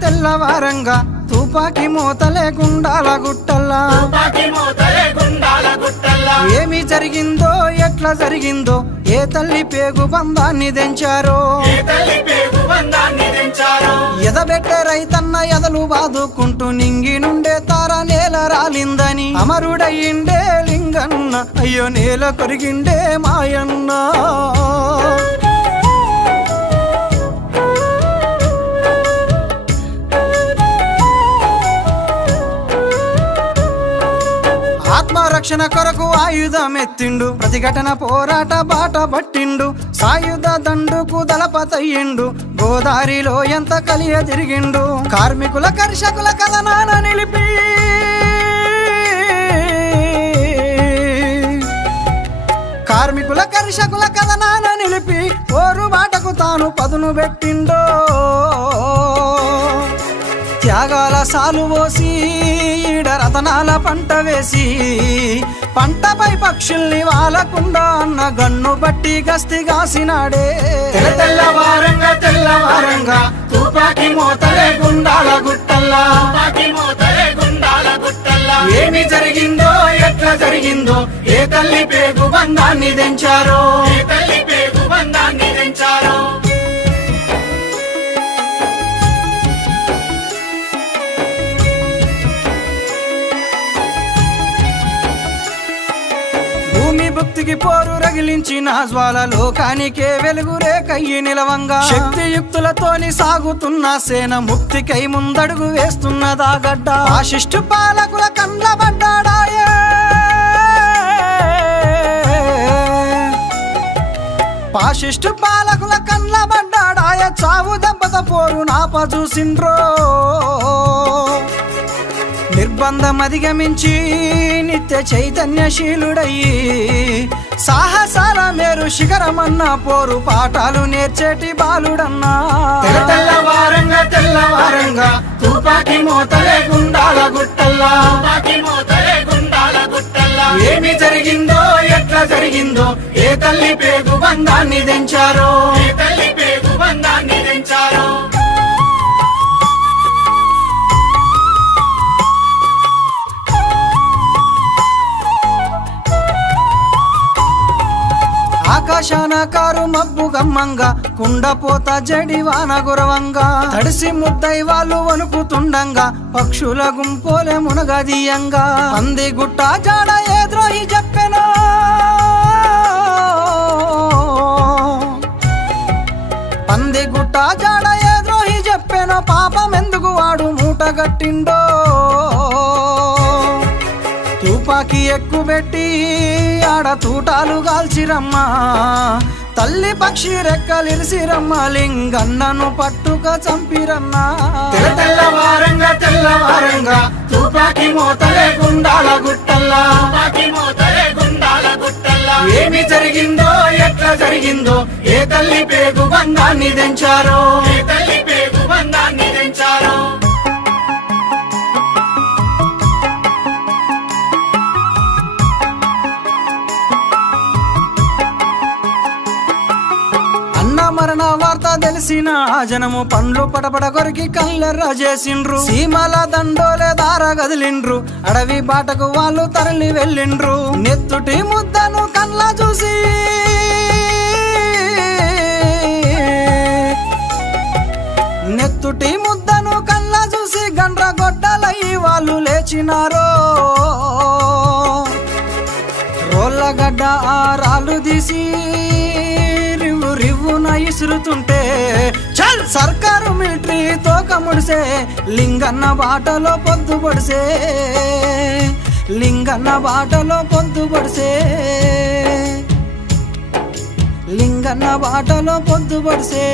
తెల్లవారంగా తుపాకి మోతలే గుండాల గుట్టల్లా ఏమి జరిగిందో ఎట్లా జరిగిందో ఏ తల్లి పేగు బంధాన్ని తెంచారో ఎదబెట్టే రైతన్న ఎదలు బాదుకుంటూ నింగి నుండే తార నేల రాలిందని అమరుడయ్యిండే లింగన్న అయ్యో నేల కొరిగిండే మాయన్న ఆత్మరక్షణ కొరకు ఆయుధం ఎత్తిండు ప్రతిఘటన పోరాట బాట పట్టిండు సాయుధ దండుకు దళపతయ్యిండు గోదారిలో ఎంత కలియ తిరిగిండు కార్మికుల కర్షకుల కథనాన నిలిపి కార్మికుల కర్షకుల కథనాన నిలిపి పోరు బాటకు తాను పదును పెట్టిండో త్యాగాల సాలు పోసి రతనాల పంట వేసి పంటపై పక్షుల్ని వాలకుండా అన్న గన్ను బట్టి గస్తి కాసినాడే తెల్లవారంగా తుపాకి మోతలే గుండాల గుట్టల్లా ఏమి జరిగిందో ఎట్లా జరిగిందో ఏ తల్లి పేగు బంధాన్ని తెంచారో భక్తికి పోరు రగిలించిన జ్వాల లోకానికే వెలుగు రేకయ్యి నిలవంగా శక్తియుక్తులతోని సాగుతున్న సేన ముక్తికై ముందడుగు వేస్తున్నదా గడ్డ ఫాసిస్టు పాలకుల కండ్లబడ్డాడాయే ఫాసిస్టు పాలకుల కండ్లబడ్డాడాయ చావు దెబ్బత పోరు నాప చూసిండ్రో నిర్బంధం అధిగమించి నిత్య చైతన్యశీలుడయ్యి సాహసాల మేరు శిఖరమన్న పోరు పాఠాలు నేర్చేటి బాలుడన్నా తెల్లవారంగా తుపాకి మోతలే గుండాల గుట్టల్లా ఏమి జరిగిందో ఎట్లా జరిగిందో ఏ తల్లి పేగు బంధాన్ని తెంచారో ఆకాశాన కారు మబ్బు గమ్మంగా కుండపోత జడివాన గురవంగా తడిసి ముద్దై వాళ్ళు వణుకుతుండంగా పక్షుల గుంపోలే మునగదీయంగా అంది గుట్ట జాడ ఏ ద్రోహి చెప్పెనో పంది గుట్ట జాడ ఏ ద్రోహి చెప్పెనో పాపం ఎందుకు వాడు మూటగట్టిండో తుపాకి ఎక్కుబెట్టి ఆడ తూటాలు గాల్చిరమ్మా తల్లి పక్షి రెక్కలిరిసిరమ్మ లింగన్నను పట్టుక చంపిరన్నా తెల్లవారంగా తుపాకి మోతలే గుండాల గుట్టల్లా ఏమి జరిగిందో ఎట్లా జరిగిందో ఏ తల్లి పేగు బంధాన్ని తెంచారో మరణ వార్త తెలిసిన జనము పండ్లు పటపట కొరికి కళ్ళెర్ర చేసిండ్రు సీమల దండోలే దార గదిలిండ్రు అడవి బాటకు వాళ్ళు తరలి వెళ్ళిండ్రు నెత్తుటి ముద్దను కళ్ళ చూసి నెత్తుటి ముద్దను కళ్ళ చూసి గండ్ర గొడ్డలయ్యి వాళ్ళు లేచినారో రోళ్ళగడ్డ ఆరాలు తీసి రివ్వున ఇసురుతుంటే చల్ సర్కారు మిలిటరీ తోక ముడిసే లింగన్న బాటలో పొద్దుపడిసే లింగన్న బాటలో పొద్దుపడిసే లింగన్న బాటలో పొద్దుపడిసే